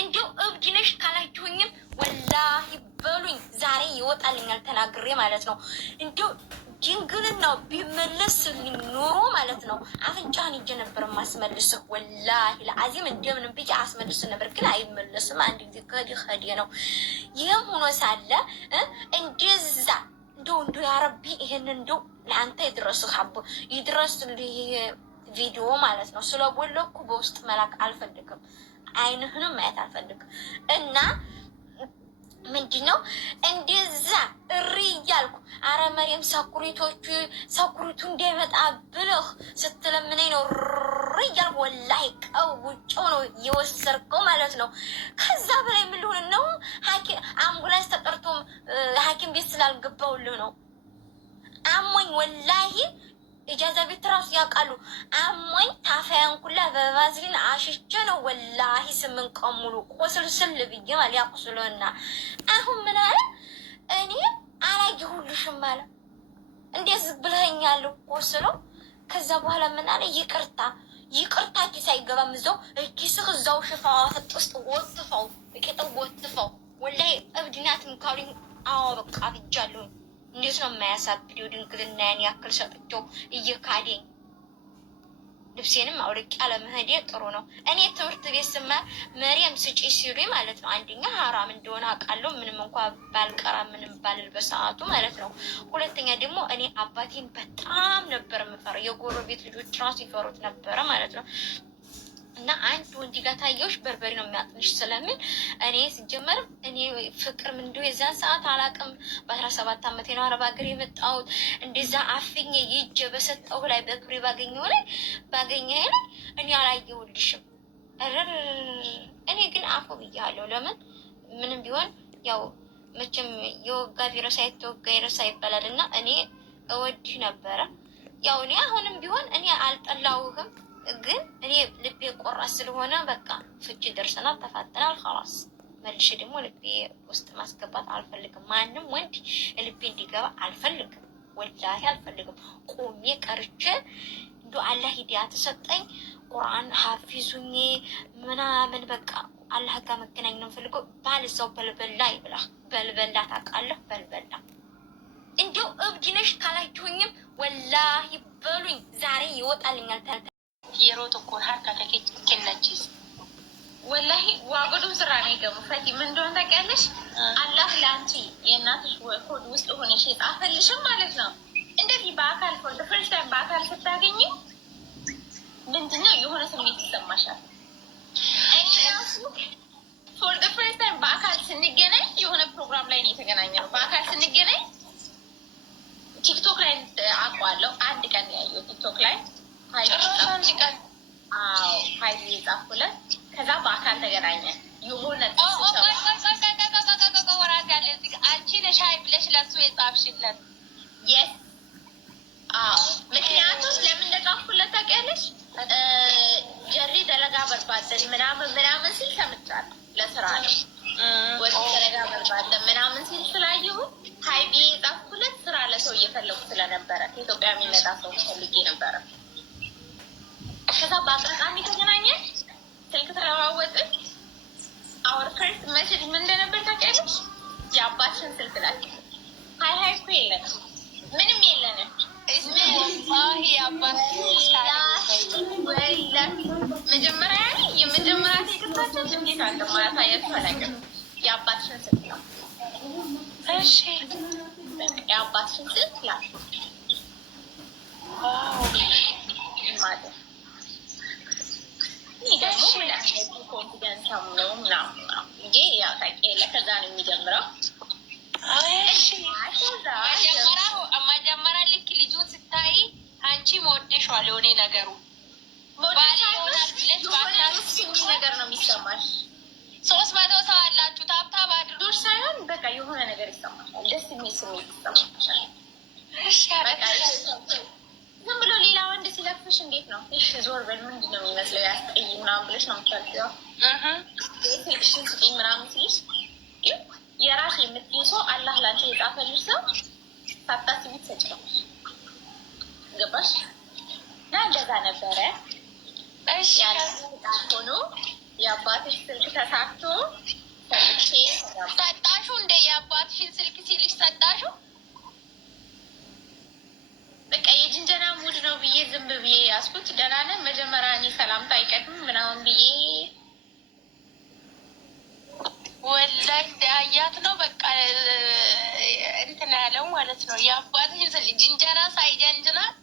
እንዲሁ እብድ ነሽ ካላችሁኝም ወላሂ በሉኝ። ዛሬ ይወጣልኛል ተናግሬ ማለት ነው። እንዲሁ ድንግልናው ቢመለስልኝ ኖሮ ማለት ነው አፍንጫህን ይዤ ነበር ማስመልስህ። ወላሂ ለአዚም እንደምንም ብዬ አስመልስ ነበር፣ ግን አይመለስም። አንድ ጊዜ ከዲ ነው። ይህም ሆኖ ሳለ እንደዛ እንደው ያረቢ ይሄን እንደው ለአንተ ይድረስህ አቦ ይድረስልህ ቪዲዮ ማለት ነው። ስለቦለኩ በውስጥ መላክ አልፈልግም፣ አይንህንም ማየት አልፈልግም። እና ምንድነው እንደዛ እሪ እያልኩ አረ መሪም ሰኩሪቱ እንዳይመጣ ብለህ ስትለምነኝ ነው እሪ እያልኩ ወላሂ ቀውጬው ነው የወሰድከው ማለት ነው። ከዛ በላይ ምን ልሆን ነው? አምቡላንስ ተጠርቶም ሐኪም ቤት ስላልገባሁልህ ነው። አሞኝ ወላሂ ኢጃዛ ቤት ራሱ ያውቃሉ። አሞኝ ታፋያን ኩላ በቫዝሊን አሽቼ ነው ወላሂ 8 ቀን ሙሉ ቆስልስል ብዬ ማለት ያቁስሎና አሁን ምን አለ እኔ አላየሁልሽም አለ። እንዴት ብለኸኛል ቆስሎ። ከዛ በኋላ ምን አለ ይቅርታ ኪስ አይገባም፣ እዛው ኪስህ እዛው ሽፋው አፍጥ ውስጥ ወጥፈው እቄጠው ወጥፈው። ወላሂ እብድናትም ካሉኝ አዎ በቃ ብጃለሁ። እንዴት ነው የማያሳብደው? ድንግልና ያን ያክል ሰጥቼው እየካደኝ ልብሴንም አውልቄ አለመሄዴ ጥሩ ነው። እኔ ትምህርት ቤት ስማር መሪም ስጪ ሲሉኝ ማለት ነው አንደኛ ሀራም እንደሆነ አውቃለሁ፣ ምንም እንኳ ባልቀራ ምንም ባልል በሰዓቱ ማለት ነው። ሁለተኛ ደግሞ እኔ አባቴን በጣም ነበር የምፈራው፣ የጎረቤት ልጆች ራሱ ይፈሩት ነበረ ማለት ነው። እና አንድ ወንድ ጋር ታየውሽ በርበሬ ነው የሚያጥንሽ ስለሚል እኔ ሲጀመርም እኔ ፍቅር ምንድነው የዛን ሰዓት አላውቅም። በ17 ዓመቴ ነው አረብ ሀገር የመጣሁት። እንደዛ አፍኜ ይጀ በሰጠው ላይ በክብሬ ባገኘው ላይ እኔ አላየሁልሽም። እኔ ግን አፎ ብያለሁ። ለምን ምንም ቢሆን ያው መቼም የወጋ ቢረሳ የተወጋ ይረሳ ይባላል። እና እኔ እወድህ ነበረ። ያው እኔ አሁንም ቢሆን እኔ አልጠላውህም፣ ግን እኔ ልቤ ቆራስ ስለሆነ በቃ ፍቺ ደርሰናል፣ ተፋተናል። ኸላስ መልሼ ደግሞ ልቤ ውስጥ ማስገባት አልፈልግም። ማንም ወንድ ልቤ እንዲገባ አልፈልግም፣ ወላሂ አልፈልግም። ቆሜ ቀርቼ እንዶ አላህ ሂዳያ ተሰጠኝ ቁርአን ሀፊዙኝ ምናምን በቃ አላህ ጋር መገናኝ ነው ፈልገው። ባል እዛው በልበላ ይብላ። በልበላ ታውቃለህ? በልበላ እንዲሁ እብድ ነሽ ካላችሁኝም ወላሂ በሉኝ። ዛሬ ይወጣልኛል። የሮጥ እኮ ሀርካ ከኬነችስ ወላሂ ዋጎዱን ስራ ነው የገቡ ፈቲ ምን እንደሆነ ታውቂያለሽ? አላህ ለአንቺ የእናትሽ ሆድ ውስጥ ሆነሽ የጻፈልሽም ማለት ነው። እንደዚህ በአካል ፎር ዘ ፈርስት ታይም በአካል ስታገኙ ምንድነው የሆነ ስሜት ይሰማሻል። እኔ ራሱ ፎር ዘ ፈርስት ታይም በአካል ስንገናኝ የሆነ ፕሮግራም ላይ ነው የተገናኘነው። በአካል ስንገናኝ ቲክቶክ ላይ አውቀዋለሁ። አንድ ቀን ያየው ቲክቶክ ላይ ሀይ የጻፉለት ከዛ በአካል ተገናኘ። የሆነ ወራት ያለ አንቺ ነሽ ሀይ ብለሽ ለሱ የጻፍሽለት? የስ ምክንያቱም ለምን እንደጻፍኩለት ታውቂያለሽ? ጀሪ ደረጋ በርባደን ምናምን ሲል ሰምቻለሁ። ለስራ ነው ወደ ደረጋ በርባደን ምናምን ሲል ስላየሁ ሀይ ብዬ የጻፍኩለት ስራ ለሰው እየፈለጉ ስለነበረ ከኢትዮጵያ የሚመጣ ሰው ፈልጌ ነበረ። ከዛ በአጋጣሚ ተገናኘን፣ ስልክ ተለዋወጥን። አወር ፈርስት ሜሴጅ ምን እንደነበር ታውቂያለሽ? የአባትሽን ስልክ ላይ ሀይ እኮ የለንም፣ ምንም የለንም። መጀመሪያ የመጀመሪያ ቴክስታችን እንዴት አለ ማለት አያችሁ አላውቅም። የአባትሽን ስልክ ነው። እሺ የአባትሽን ስልክ ላ ማለት ኮንፊደንስ ነው ምናምን እንጂ ያው ታውቂያለሽ፣ ከዛ ነው የሚጀምረው። መጀመሪያ ልክ ልጁን ስታይ አንቺ መወደሽዋል የሆነ ነገሩ ነገር ነው የሚሰማሽ። 300 ሰው አላችሁ ታብታብ አድርጎሽ ሳይሆን በቃ የሆነ ነገር ይሰማሻል፣ ደስ የሚል ስሜት ይሰማሻል። ዝም ብሎ ሌላ ወንድ ሲለፍሽ እንዴት ነው ዞር በል ምንድን ነው የሚመስለው ያስጠይ ምናምን ብለሽ ነው የምታልፊው። ስልክሽን ስጪኝ ምናምን ሲልሽ ግን የራሽ የምትይው ሰው አላህ ላንቺ የጻፈልሽ ሰው ሳታስቢ ትሰጪዋለሽ። ገባሽ? እና እንደዛ ነበረ። እሺ ሆኖ የአባትሽ ስልክ ተሳክቶ ሰጣሹ እንደ የአባትሽን ስልክ ሲልሽ ሰጣሹ። በቃ የጅንጀና ሙድ ነው ብዬ ዝም ብዬ ያስኩት። ደህና ነህ መጀመሪያ እኔ ሰላምታ አይቀድም ምናምን ብዬ ወላሂ ዳያት ነው በቃ እንትን ያለው ማለት ነው። የአባትሽን ስልክ ጅንጀና ሳይጀንጅናት